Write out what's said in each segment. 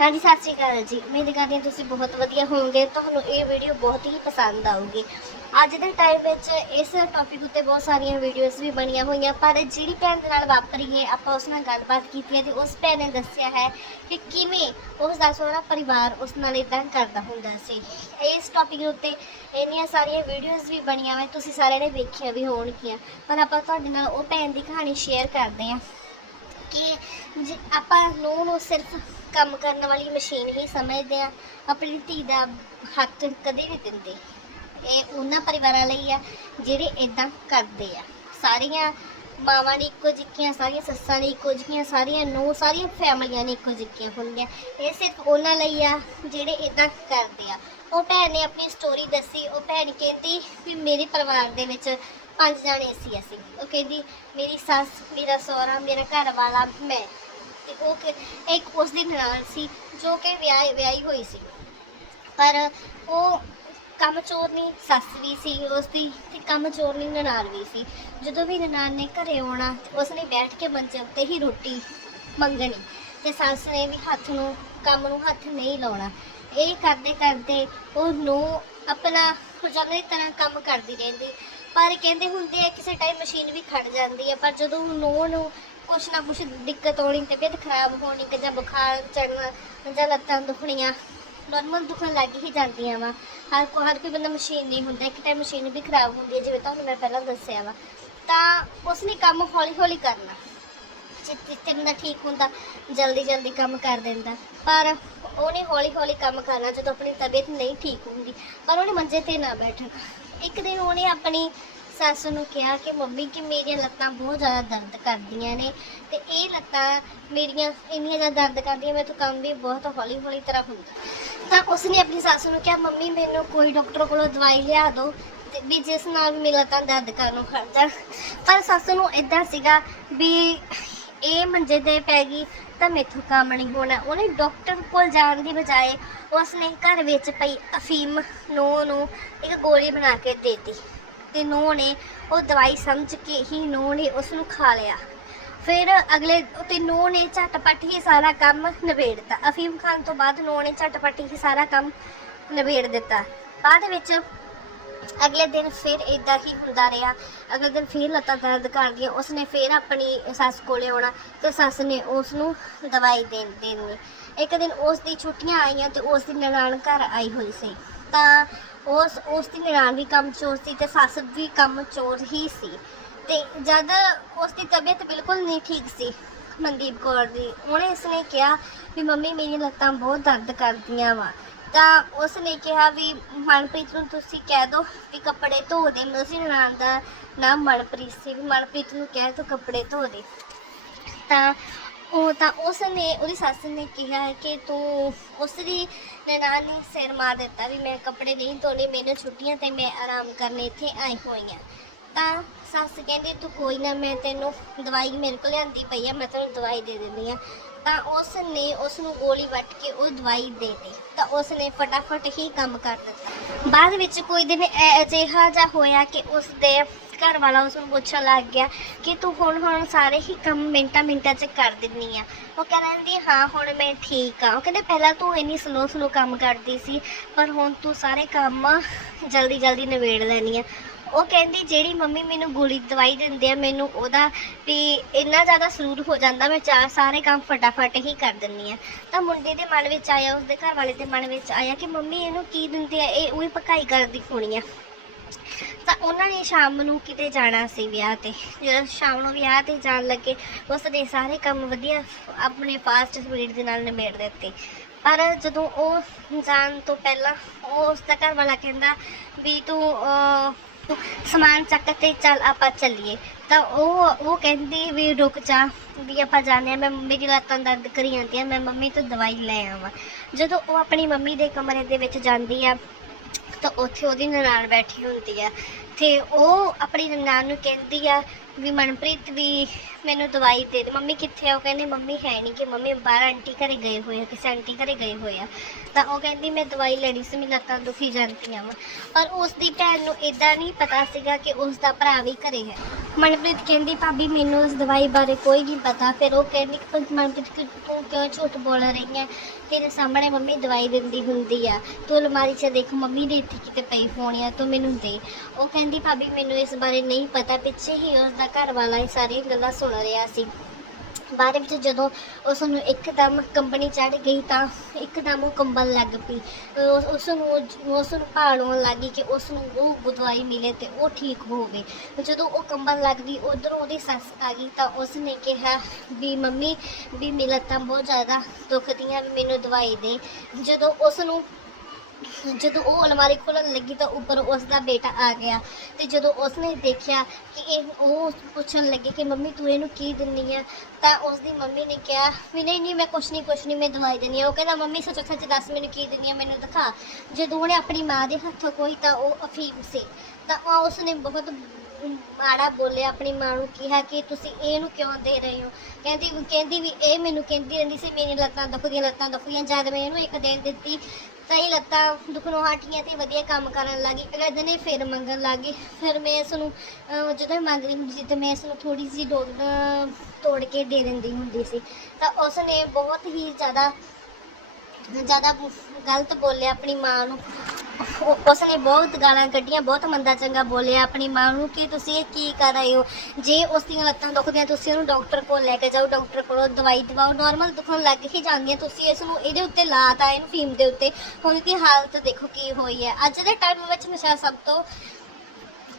ਹਾਂਜੀ, ਸਤਿ ਸ਼੍ਰੀ ਅਕਾਲ ਜੀ। ਉਮੀਦ ਕਰਦੀ ਹਾਂ ਤੁਸੀਂ ਬਹੁਤ ਵਧੀਆ ਹੋਵੋਗੇ। ਤੁਹਾਨੂੰ ਇਹ ਵੀਡੀਓ ਬਹੁਤ ਹੀ ਪਸੰਦ ਆਊਗੀ। ਅੱਜ ਦੇ ਟਾਈਮ ਵਿੱਚ ਇਸ ਟੌਪਿਕ ਉੱਤੇ ਬਹੁਤ ਸਾਰੀਆਂ ਵੀਡੀਓਜ਼ ਵੀ ਬਣੀਆਂ ਹੋਈਆਂ, ਪਰ ਜਿਹੜੀ ਭੈਣ ਦੇ ਨਾਲ ਵਾਪਰੀ ਹੈ ਆਪਾਂ ਉਸ ਨਾਲ ਗੱਲਬਾਤ ਕੀਤੀ ਹੈ ਤੇ ਉਸ ਭੈਣ ਨੇ ਦੱਸਿਆ ਹੈ ਕਿ ਕਿਵੇਂ ਉਸ ਦਾ ਸਹੁਰਾ ਪਰਿਵਾਰ ਉਸ ਨਾਲ ਇਦਾਂ ਕਰਦਾ ਹੁੰਦਾ ਸੀ। ਇਸ ਟੌਪਿਕ ਉੱਤੇ ਇੰਨੀਆਂ ਸਾਰੀਆਂ ਵੀਡੀਓਜ਼ ਵੀ ਬਣੀਆਂ ਹੋਈਆਂ ਤੁਸੀਂ ਸਾਰਿਆਂ ਨੇ ਵੇਖੀਆਂ ਵੀ ਹੋਣਗੀਆਂ। ਪਰ ਆਪਾਂ ਤੁਹਾਡੇ ਨਾਲ ਉਹ ਭੈਣ ਦੀ ਕਹਾਣੀ ਸ਼ੇਅਰ ਕਰਦੇ ਹਾਂ। ਆਪਾਂ ਨੂੰ ਨੂੰ ਸਿਰਫ ਕੰਮ ਕਰਨ ਵਾਲੀ ਮਸ਼ੀਨ ਹੀ ਸਮਝਦੇ ਆ ਆਪਣੀ ਧੀ ਦਾ ਹੱਥ ਕਦੇ ਨਹੀਂ ਦਿੰਦੇ। ਇਹ ਉਹਨਾਂ ਪਰਿਵਾਰਾਂ ਲਈ ਆ, ਜਿਹੜੇ ਇਦਾਂ ਕਰਦੇ ਆ। ਸਾਰੀਆਂ ਮਾਵਾਂ ਨੇ ਇੱਕੋ ਜਿਹੀਆਂ ਸਾਰੀਆਂ ਸੱਸਾਂ ਨੇ ਇੱਕੋ ਜਿਹੀਆਂ ਸਾਰੀਆਂ ਨੂੰ ਸਾਰੀਆਂ ਫੈਮਲੀਆਂ ਨੇ ਇੱਕੋ ਜਿਹੀਆਂ ਹੁੰਦੀਆਂ ਇਹ ਸਿਰਫ ਉਹਨਾਂ ਲਈ ਆ, ਜਿਹੜੇ ਇਦਾਂ ਕਰਦੇ ਆ। ਉਹ ਭੈਣ ਨੇ ਆਪਣੀ ਸਟੋਰੀ ਦੱਸੀ, ਉਹ ਭੈਣ ਕਹਿੰਦੀ ਵੀ ਮੇਰੇ ਪਰਿਵਾਰ ਦੇ ਵਿੱਚ ਪੰਜ ਜਾਣੇ ਸੀ ਅਸੀਂ। ਉਹ ਕਹਿੰਦੀ, ਮੇਰੀ ਸੱਸ, ਮੇਰਾ ਸਹੁਰਾ, ਮੇਰਾ ਘਰ ਵਾਲਾ ਮੈਂ। ਤੇ ਉਹ ਕਿ ਇੱਕ ਉਸ ਦੀ ਨਨਾਣ ਸੀ, ਜੋ ਕਿ ਵਿਆਹ, ਵਿਆਹੀ ਹੋਈ ਸੀ। ਪਰ ਉਹ ਕੰਮ ਚੋਰ ਨਹੀਂ ਸੱਸ ਵੀ ਸੀ, ਉਸ ਦੀ ਤੇ ਕੰਮ ਚੋਰ ਨਹੀਂ ਨਨਾਣ ਵੀ ਸੀ। ਜਦੋਂ ਵੀ ਨਨਾਣ ਨੇ ਘਰੇ ਆਉਣਾ ਉਸ ਨੇ ਬੈਠ ਕੇ ਮੰਚੇ ਉੱਤੇ ਹੀ ਰੋਟੀ ਮੰਗਣੀ, ਤੇ ਸੱਸ ਨੇ ਵੀ ਹੱਥ ਨੂੰ, ਕੰਮ ਨੂੰ ਹੱਥ ਨਹੀਂ ਲਾਉਣਾ। ਇਹ ਕਰਦੇ ਕਰਦੇ ਉਹ ਨੂੰ ਆਪਣਾ ਰੋਜ਼ਾਨਾ ਦੀ ਤਰ੍ਹਾਂ ਕੰਮ ਕਰਦੀ ਰਹਿੰਦੀ। ਪਰ ਕਹਿੰਦੇ ਹੁੰਦੇ ਆ, ਕਿਸੇ ਟਾਈਮ ਮਸ਼ੀਨ ਵੀ ਖੜ ਜਾਂਦੀ ਹੈ ਪਰ ਜਦੋਂ ਨੂੰਹ ਨੂੰ ਕੁਛ ਨਾ ਕੁਛ ਦਿੱਕਤ ਆਉਣੀ, ਤਬੀਅਤ ਖਰਾਬ ਹੋਣੀ ਕਿ ਜਾਂ ਬੁਖਾਰ ਚੜਨਾ ਜਾਂ ਲੱਤਾਂ ਦੁਖਣੀਆਂ ਨਾਰਮਲ ਦੁਖਣ ਲੱਗ ਹੀ ਜਾਂਦੀਆਂ ਵਾ। ਹਰ ਕੋ ਹਰ ਕੋਈ ਬੰਦਾ ਮਸ਼ੀਨ ਨਹੀਂ ਹੁੰਦਾ, ਇੱਕ ਟਾਈਮ ਮਸ਼ੀਨ ਵੀ ਖਰਾਬ ਹੁੰਦੀ ਹੈ, ਜਿਵੇਂ ਤੁਹਾਨੂੰ ਮੈਂ ਪਹਿਲਾਂ ਦੱਸਿਆ ਵਾ। ਤਾਂ ਉਸ ਨੇ ਕੰਮ ਹੌਲੀ ਹੌਲੀ ਕਰਨਾ ਜਿੱਤੇ ਬੰਦਾ ਠੀਕ ਹੁੰਦਾ ਜਲਦੀ ਜਲਦੀ ਕੰਮ ਕਰ ਦਿੰਦਾ। ਪਰ ਉਹਨੇ ਹੌਲੀ ਹੌਲੀ ਕੰਮ ਕਰਨਾ ਜਦੋਂ ਆਪਣੀ ਤਬੀਅਤ ਨਹੀਂ ਠੀਕ ਹੁੰਦੀ, ਪਰ ਉਹਨੇ ਮੰਜੇ ਤੇ ਨਾ ਬੈਠਣਾ। ਇੱਕ ਦਿਨ ਉਹਨੇ ਆਪਣੀ ਸੱਸ ਨੂੰ ਕਿਹਾ ਕਿ ਮੰਮੀ ਕਿ ਮੇਰੀਆਂ ਲੱਤਾਂ ਬਹੁਤ ਜ਼ਿਆਦਾ ਦਰਦ ਕਰਦੀਆਂ ਨੇ ਤੇ ਇਹ ਲੱਤਾਂ ਮੇਰੀਆਂ ਇੰਨੀਆਂ ਜ਼ਿਆਦਾ ਦਰਦ ਕਰਦੀਆਂ, ਮੇਰੇ ਤੋਂ ਕੰਮ ਵੀ ਬਹੁਤ ਹੌਲੀ ਹੌਲੀ ਤਰ੍ਹਾਂ ਹੁੰਦਾ। ਤਾਂ ਉਸਨੇ ਆਪਣੀ ਸੱਸ ਨੂੰ ਕਿਹਾ, ਮੰਮੀ, ਮੈਨੂੰ ਕੋਈ ਡਾਕਟਰ ਕੋਲੋਂ ਦਵਾਈ ਲਿਆ ਦਿਓ ਤੇ ਵੀ ਜਿਸ ਨਾਲ ਮੇਰੀ ਲੱਤਾਂ ਦਰਦ ਕਰਨ ਖੜ ਜਾਣ। ਪਰ ਸੱਸ ਨੂੰ ਇਦਾਂ ਸੀਗਾ ਵੀ ਇਹ ਮੰਜੇ ਤੇ ਪੈ ਗਈ ਤਾਂ ਮੈਥੋਂ ਕੰਮ ਨਹੀਂ ਹੋਣਾ। ਉਹਨੇ ਡਾਕਟਰ ਕੋਲ ਜਾਣ ਦੀ ਬਜਾਏ ਉਸਨੇ ਘਰ ਵਿੱਚ ਪਈ ਅਫੀਮ ਨੂੰ ਨੂੰ ਇੱਕ ਗੋਲੀ ਬਣਾ ਕੇ ਦੇਤੀ। ਤੇ ਨੂੰਹ ਨੇ ਉਹ ਦਵਾਈ ਸਮਝ ਕੇ ਹੀ ਨੂੰਹ ਨੇ ਉਸ ਨੂੰ ਖਾ ਲਿਆ। ਫਿਰ ਅਗਲੇ ਤੇ ਨੂੰਹ ਨੇ ਝਟਪਟ ਹੀ ਸਾਰਾ ਕੰਮ ਨਿਬੇੜਤਾ ਅਫੀਮ ਖਾਨ ਤੋਂ ਬਾਅਦ ਨੂੰਹ ਨੇ ਝਟਪਟ ਹੀ ਸਾਰਾ ਕੰਮ ਨਿਬੇੜ ਦਿੱਤਾ। ਬਾਅਦ ਵਿੱਚ ਅਗਲੇ ਦਿਨ ਫਿਰ ਇਦਾਂ ਹੀ ਹੁੰਦਾ ਰਿਹਾ। ਅਗਲੇ ਦਿਨ ਫਿਰ ਲੱਤਾਂ ਦਰਦ ਕਰਦੀਆਂ ਉਸਨੇ ਫਿਰ ਆਪਣੀ ਸੱਸ ਕੋਲੇ ਆਉਣਾ ਤੇ ਸੱਸ ਨੇ ਉਸ ਨੂੰ ਦਵਾਈ ਦੇਣ ਦੇਣੀ। ਇੱਕ ਦਿਨ ਉਸ ਦੀ ਛੁੱਟੀਆਂ ਆਈਆਂ ਤੇ ਉਸ ਦੀ ਨਨਾਣ ਘਰ ਆਈ ਹੋਈ ਸੀ। ਤਾਂ ਉਸ ਉਸ ਦੀ ਨਨਾਣ ਵੀ ਕੰਮ ਚੋਰ ਸੀ ਤੇ ਸੱਸ ਵੀ ਕੰਮ ਚੋਰ ਹੀ ਸੀ। ਤੇ ਜਦ ਉਸ ਦੀ ਤਬੀਅਤ ਬਿਲਕੁਲ ਨਹੀਂ ਠੀਕ ਸੀ, ਮਨਦੀਪ ਕੌਰ ਦੀ, ਉਹਨੇ ਇਸਨੇ ਕਿਹਾ ਵੀ ਮੰਮੀ ਮੇਰੀਆਂ ਲੱਤਾਂ ਬਹੁਤ ਦਰਦ ਕਰਦੀਆਂ ਵਾ। ਤਾਂ ਉਸ ਨੇ ਕਿਹਾ ਵੀ ਮਨਪ੍ਰੀਤ ਨੂੰ ਤੁਸੀਂ ਕਹਿ ਦਿਓ ਵੀ ਕੱਪੜੇ ਧੋ ਦੇ ਮੇਰੀ ਨਨਾਣ ਦਾ ਨਾਮ ਮਨਪ੍ਰੀਤ ਸੀ, ਵੀ ਮਨਪ੍ਰੀਤ ਨੂੰ ਕਹਿ ਤੂੰ ਕੱਪੜੇ ਧੋ ਦੇ। ਤਾਂ ਉਹ ਤਾਂ ਉਸ ਨੇ ਉਹਦੀ ਸੱਸ ਨੇ ਕਿਹਾ ਕਿ ਤੂੰ ਉਸ ਦੀ ਨਨਾਣ ਨੇ ਸਿਰ ਮਾਰ ਦਿੱਤਾ ਵੀ ਮੈਂ ਕੱਪੜੇ ਨਹੀਂ ਧੋਣੇ, ਮੈਨੂੰ ਛੁੱਟੀਆਂ ਤੇ ਮੈਂ ਆਰਾਮ ਕਰਨ ਇੱਥੇ ਆਈ ਹੋਈ ਹਾਂ ਤਾਂ ਸੱਸ ਕਹਿੰਦੀ, ਤੂੰ ਕੋਈ ਨਾ, ਮੈਂ ਤੈਨੂੰ ਦਵਾਈ ਮੇਰੇ ਕੋਲ ਲਿਆਂਦੀ ਪਈ ਆ, ਮੈਂ ਤੈਨੂੰ ਦਵਾਈ ਦੇ ਦਿੰਦੀ ਆ। ਤਾਂ ਉਸ ਨੇ ਉਸ ਨੂੰ ਗੋਲੀ ਵੱਟ ਕੇ ਉਹ ਦਵਾਈ ਦੇ ਦਿੱਤੀ। ਤਾਂ ਉਸ ਨੇ ਫਟਾਫਟ ਹੀ ਕੰਮ ਕਰ ਦਿੱਤਾ। ਬਾਅਦ ਵਿੱਚ ਕੋਈ ਦਿਨ ਐ- ਅਜਿਹਾ ਜਿਹਾ ਹੋਇਆ ਕਿ ਉਸ ਦੇ ਘਰ ਵਾਲਾ ਉਸ ਨੂੰ ਪੁੱਛਣ ਲੱਗ ਗਿਆ ਕਿ ਤੂੰ ਹੁਣ ਹੁਣ ਸਾਰੇ ਹੀ ਕੰਮ ਮਿੰਟਾਂ ਮਿੰਟਾਂ 'ਚ ਕਰ ਦਿੰਨੀ ਆ। ਉਹ ਕਹਿੰਦੀ ਹਾਂ, ਹੁਣ ਮੈਂ ਠੀਕ ਆ। ਉਹ ਕਹਿੰਦੇ, ਪਹਿਲਾਂ ਤੂੰ ਇੰਨੀ ਸਲੋ ਸਲੋ ਕੰਮ ਕਰਦੀ ਸੀ, ਪਰ ਹੁਣ ਤੂੰ ਸਾਰੇ ਕੰਮ ਜਲਦੀ ਜਲਦੀ ਨਿਬੇੜ ਲੈਣੀ ਆ। ਉਹ ਕਹਿੰਦੀ, ਜਿਹੜੀ ਮੰਮੀ ਮੈਨੂੰ ਗੋਲੀ ਦਵਾਈ ਦਿੰਦੇ ਆ, ਮੈਨੂੰ ਉਹਦਾ ਵੀ ਇੰਨਾ ਜ਼ਿਆਦਾ ਸਰੂਰ ਹੋ ਜਾਂਦਾ, ਮੈਂ ਚਾਰ ਸਾਰੇ ਕੰਮ ਫਟਾਫਟ ਹੀ ਕਰ ਦਿੰਨੀ ਆ। ਤਾਂ ਮੁੰਡੇ ਦੇ ਮਨ ਵਿੱਚ ਆਇਆ, ਉਸਦੇ ਘਰ ਵਾਲੇ ਦੇ ਮਨ ਵਿੱਚ ਆਇਆ ਕਿ ਮੰਮੀ, ਇਹਨੂੰ ਕੀ ਦਿੰਦੇ ਆ? ਇਹ ਉਹੀ ਪਕਾਈ ਕਰਦੀ ਹੋਣੀ ਆ। ਤਾਂ ਉਹਨਾਂ ਨੇ ਸ਼ਾਮ ਨੂੰ ਕਿਤੇ ਜਾਣਾ ਸੀ ਵਿਆਹ ਤੇ। ਜਦੋਂ ਸ਼ਾਮ ਨੂੰ ਵਿਆਹ ਤੇ ਜਾਣ ਲੱਗੇ, ਉਸ ਨੇ ਸਾਰੇ ਕੰਮ ਵਧੀਆ ਆਪਣੇ ਫਾਸਟ ਸਪੀਡ ਦੇ ਨਾਲ ਨਿਬੇੜ ਦਿੱਤੇ। ਪਰ ਜਦੋਂ ਉਹ ਜਾਣ ਤੋਂ ਪਹਿਲਾਂ ਉਹ ਉਸ ਦਾ ਘਰ ਵਾਲਾ ਕਹਿੰਦਾ ਵੀ ਤੂੰ ਸਮਾਨ ਚੱਕ ਤੇ ਚੱਲ ਆਪਾਂ ਚੱਲੀਏ। ਤਾਂ ਉਹ ਉਹ ਕਹਿੰਦੀ ਵੀ ਰੁਕ ਜਾ, ਵੀ ਆਪਾਂ ਜਾਂਦੇ ਆ ਮੈਂ ਮੰਮੀ ਦੀ ਲੱਤਾਂ ਦਰਦ ਕਰੀ ਜਾਂਦੀਆਂ ਮੈਂ ਮੰਮੀ ਤੋਂ ਦਵਾਈ ਲੈ ਆਵਾਂ। ਜਦੋਂ ਉਹ ਆਪਣੀ ਮੰਮੀ ਦੇ ਕਮਰੇ ਦੇ ਵਿੱਚ ਜਾਂਦੀ ਆ ਤਾਂ ਉੱਥੇ ਉਹਦੀ ਨਨਾਣ ਬੈਠੀ ਹੁੰਦੀ ਆ ਤੇ ਉਹ ਆਪਣੀ ਨਨਾਣ ਨੂੰ ਕਹਿੰਦੀ ਆ ਵੀ ਮਨਪ੍ਰੀਤ ਵੀ ਮੈਨੂੰ ਦਵਾਈ ਦੇ ਦੇ। ਮੰਮੀ ਕਿੱਥੇ ਆ? ਉਹ ਕਹਿੰਦੀ, ਮੰਮੀ ਹੈ ਨਹੀਂ ਕਿ ਮੰਮੀ ਬਾਹਰ ਆਂਟੀ ਘਰੇ ਗਏ ਹੋਏ ਆ। ਕਿਸੇ ਆਂਟੀ ਘਰੇ ਗਏ ਹੋਏ ਆ। ਤਾਂ ਉਹ ਕਹਿੰਦੀ, ਮੈਂ ਦਵਾਈ ਲੈਣੀ ਸੀ ਮੇਰੀ ਲੱਤਾਂ ਦੁਖੀ ਜਾਂਦੀਆਂ ਵਾ। ਪਰ ਉਸ ਦੀ ਭੈਣ ਨੂੰ ਇਦਾਂ ਨਹੀਂ ਪਤਾ ਸੀਗਾ ਕਿ ਉਸ ਦਾ ਭਰਾ ਵੀ ਘਰੇ ਹੈ। ਮਨਪ੍ਰੀਤ ਕਹਿੰਦੀ, ਭਾਬੀ, ਮੈਨੂੰ ਉਸ ਦਵਾਈ ਬਾਰੇ ਕੋਈ ਨਹੀਂ ਪਤਾ। ਫਿਰ ਉਹ ਕਹਿੰਦੀ ਕਿ ਮਨਪ੍ਰੀਤ, ਕਿ ਤੂੰ ਕਿਉਂ ਝੂਠ ਬੋਲ ਰਹੀ ਹੈ ਤੇਰੇ ਸਾਹਮਣੇ ਮੰਮੀ ਦਵਾਈ ਦਿੰਦੀ ਹੁੰਦੀ ਆ। ਤੂੰ ਅਲਮਾਰੀ 'ਚ ਦੇਖ, ਮੰਮੀ ਦੇ ਇੱਥੇ ਕਿਤੇ ਪਈ ਹੋਣੀ ਆ, ਤੂੰ ਮੈਨੂੰ ਦੇ। ਉਹ ਕਹਿੰਦੀ ਭਾਬੀ, ਮੈਨੂੰ ਇਸ ਬਾਰੇ ਨਹੀਂ ਪਤਾ। ਪਿੱਛੇ ਹੀ ਉਸ ਦਾ ਘਰ ਵਾਲਾ ਇਹ ਸਾਰੀਆਂ ਗੱਲਾਂ ਸੁਣ ਰਿਹਾ ਸੀ। ਬਾਅਦ ਵਿੱਚ ਜਦੋਂ ਉਸ ਨੂੰ ਇੱਕਦਮ ਕੰਪਨੀ ਚੜ ਗਈ ਤਾਂ ਇੱਕਦਮ ਉਹ ਕੰਬਲ ਲੱਗ ਪਈ। ਉਸ- ਉਸ ਨੂੰ ਉਸ ਨੂੰ ਭਾਲਣ ਲੱਗੀ ਕਿ ਉਸ ਨੂੰ ਉਹ ਦਵਾਈ ਮਿਲੇ ਤੇ ਉਹ ਠੀਕ ਹੋਵੇ। ਜਦੋਂ ਉਹ ਕੰਬਲ ਲੱਗਦੀ ਉਧਰੋਂ ਉਹਦੀ ਸੱਸ ਆ ਗਈ ਤਾਂ ਉਸ ਨੇ ਕਿਹਾ, ਵੀ ਮੰਮੀ, ਵੀ ਮੇਰੀ ਤਾਂ ਬਹੁਤ ਜ਼ਿਆਦਾ ਦੁਖਦੀਆਂ ਵੀ ਮੈਨੂੰ ਦਵਾਈ ਦੇ। ਜਦੋਂ ਉਸ ਨੂੰ ਜਦੋਂ ਉਹ ਅਲਮਾਰੀ ਖੋਲਣ ਲੱਗੀ ਤਾਂ ਉੱਪਰ ਉਸ ਦਾ ਬੇਟਾ ਆ ਗਿਆ ਤੇ ਜਦੋਂ ਉਸਨੇ ਦੇਖਿਆ ਕਿ ਇਹ ਉਹ ਪੁੱਛਣ ਲੱਗੇ ਕਿ ਮੰਮੀ ਤੂੰ ਇਹਨੂੰ ਕੀ ਦਿੰਨੀ ਆ, ਤਾਂ ਉਸ ਦੀ ਮੰਮੀ ਨੇ ਕਿਹਾ ਵੀ ਨਹੀਂ ਨਹੀਂ, ਮੈਂ ਕੁਛ ਨਹੀਂ ਕੁਛ ਨਹੀਂ, ਮੈਂ ਦਵਾਈ ਦਿੰਨੀ ਆ। ਉਹ ਕਹਿੰਦਾ, ਮੰਮੀ ਸੱਚ ਸੱਚ ਦੱਸ ਮੈਨੂੰ ਕੀ ਦਿੰਨੀ ਆ, ਮੈਨੂੰ ਦਿਖਾ। ਜਦੋਂ ਉਹਨੇ ਆਪਣੀ ਮਾਂ ਦੇ ਹੱਥੋਂ ਕੋਈ ਤਾਂ ਉਹ ਅਫੀਮ ਸੀ, ਤਾਂ ਉਹ ਉਸਨੇ ਬਹੁਤ ਮਾੜਾ ਬੋਲਿਆ ਆਪਣੀ ਮਾਂ ਨੂੰ ਕਿਹਾ ਕਿ ਤੁਸੀਂ ਇਹਨੂੰ ਕਿਉਂ ਦੇ ਰਹੇ ਹੋ? ਕਹਿੰਦੀ ਕਹਿੰਦੀ ਵੀ ਇਹ ਮੈਨੂੰ ਕਹਿੰਦੀ ਰਹਿੰਦੀ ਸੀ ਮੇਰੀ ਲੱਤਾਂ ਦੁਖਦੀਆਂ ਲੱਤਾਂ ਦੁਖਦੀਆਂ, ਜਦ ਮੈਂ ਇਹਨੂੰ ਇੱਕ ਦਿਨ ਦਿੱਤੀ ਤਾਂ ਹੀ ਲੱਤਾਂ ਦੁਖਣੋਂ ਹਟੀਆਂ ਤੇ ਵਧੀਆ ਕੰਮ ਕਰਨ ਲੱਗੀ ਅਗਲੇ ਦਿਨ ਇਹ ਫਿਰ ਮੰਗਣ ਲੱਗੀ ਫਿਰ ਮੈਂ ਇਸ ਨੂੰ ਜਦੋਂ ਮੰਗਦੀ ਹੁੰਦੀ ਸੀ, ਤੇ ਮੈਂ ਇਸ ਨੂੰ ਥੋੜੀ ਜਿਹੀ ਡੋਲ ਤੋੜ ਕੇ ਦੇ ਦਿੰਦੀ ਹੁੰਦੀ ਸੀ। ਤਾਂ ਉਸ ਨੇ ਬਹੁਤ ਹੀ ਜ਼ਿਆਦਾ ਜ਼ਿਆਦਾ ਗਲਤ ਬੋਲਿਆ ਆਪਣੀ ਮਾਂ ਨੂੰ। ਉਹ- ਉਸਨੇ ਬਹੁਤ ਗਾਲਾਂ ਕੱਢੀਆਂ, ਬਹੁਤ ਮੰਦਾ ਚੰਗਾ ਬੋਲਿਆ ਆਪਣੀ ਮਾਂ ਨੂੰ ਕਿ ਤੁਸੀਂ ਇਹ ਕੀ ਕਰ ਰਹੇ ਹੋ? ਜੇ ਉਸ ਦੀਆਂ ਲੱਤਾਂ ਦੁਖਦੀਆਂ, ਤੁਸੀਂ ਉਹਨੂੰ ਡਾਕਟਰ ਕੋਲ ਲੈ ਕੇ ਜਾਓ, ਡਾਕਟਰ ਕੋਲੋਂ ਦਵਾਈ ਦਵਾਓ ਨਾਰਮਲ ਦੁਖਣ ਲੱਗ ਹੀ ਜਾਂਦੀਆਂ, ਤੁਸੀਂ ਇਸ ਨੂੰ ਇਹਦੇ ਉੱਤੇ ਲਾਤਾ, ਇਹਨੂੰ ਫੀਮ ਦੇ ਉੱਤੇ। ਹੁਣ ਕੀ ਹਾਲਤ ਦੇਖੋ, ਕੀ ਹੋਈ ਹੈ? ਅੱਜ ਦੇ ਟਾਈਮ ਵਿੱਚ ਨਸ਼ਾ ਸਭ ਤੋਂ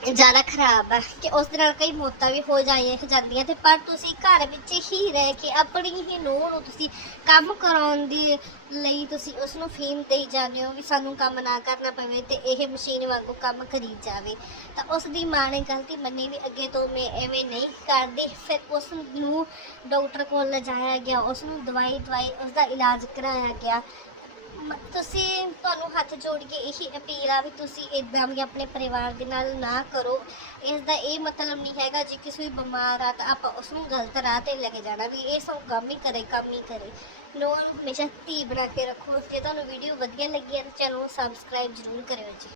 ਜ਼ਿਆਦਾ ਖਰਾਬ ਆ ਕਿ ਉਸ ਦੇ ਨਾਲ ਕਈ ਮੌਤਾਂ ਵੀ ਹੋ ਜਾਈਆਂ ਜਾਂਦੀਆਂ ਤੇ ਪਰ ਤੁਸੀਂ ਘਰ ਵਿੱਚ ਹੀ ਰਹਿ ਕੇ ਆਪਣੀ ਹੀ ਨੂੰਹ ਨੂੰ ਤੁਸੀਂ ਕੰਮ ਕਰਾਉਣ ਦੀ ਲਈ ਤੁਸੀਂ ਉਸ ਨੂੰ ਫੀਮ ਦੇਈ ਜਾਂਦੇ ਹੋ ਵੀ ਸਾਨੂੰ ਕੰਮ ਨਾ ਕਰਨਾ ਪਵੇ ਤੇ ਇਹ ਮਸ਼ੀਨ ਵਾਂਗੂ ਕੰਮ ਕਰੀ ਜਾਵੇ। ਤਾਂ ਉਸ ਦੀ ਮਾਂ ਨੇ ਗਲਤੀ ਮੰਨੀ ਵੀ ਅੱਗੇ ਤੋਂ ਮੈਂ ਐਵੇਂ ਨਹੀਂ ਕਰਦੀ। ਫਿਰ ਉਸ ਨੂੰ ਡਾਕਟਰ ਕੋਲ ਲਿਜਾਇਆ ਗਿਆ, ਉਸ ਨੂੰ ਦਵਾਈ ਦਵਾਈ ਉਸ ਦਾ ਇਲਾਜ ਕਰਾਇਆ ਗਿਆ। ਤੁਸੀਂ ਤੁਹਾਨੂੰ ਹੱਥ ਜੋੜ ਕੇ ਇਹੀ ਅਪੀਲ ਆ ਵੀ ਤੁਸੀਂ ਇਦਾਂ ਵੀ ਆਪਣੇ ਪਰਿਵਾਰ ਦੇ ਨਾਲ ਨਾ ਕਰੋ। ਇਸ ਦਾ ਇਹ ਮਤਲਬ ਨਹੀਂ ਹੈਗਾ ਜੇ ਕਿਸੇ ਵੀ ਬਿਮਾਰ ਆ ਤਾਂ ਆਪਾਂ ਉਸ ਨੂੰ ਗਲਤ ਰਾਹ ਤੇ ਲੈ ਕੇ ਜਾਣਾ ਵੀ ਇਹ ਸਭ ਕੰਮ ਹੀ ਕਰੇ, ਕੰਮ ਹੀ ਕਰੇ। ਲੋਕਾਂ ਨੂੰ ਹਮੇਸ਼ਾ ਧੀ ਬਣਾ ਕੇ ਰੱਖੋ। ਜੇ ਤੁਹਾਨੂੰ ਵੀਡੀਓ ਵਧੀਆ ਲੱਗੀ ਹੈ ਤਾਂ ਚੈਨਲ ਨੂੰ ਸਬਸਕ੍ਰਾਈਬ ਜ਼ਰੂਰ ਕਰਿਓ ਜੀ।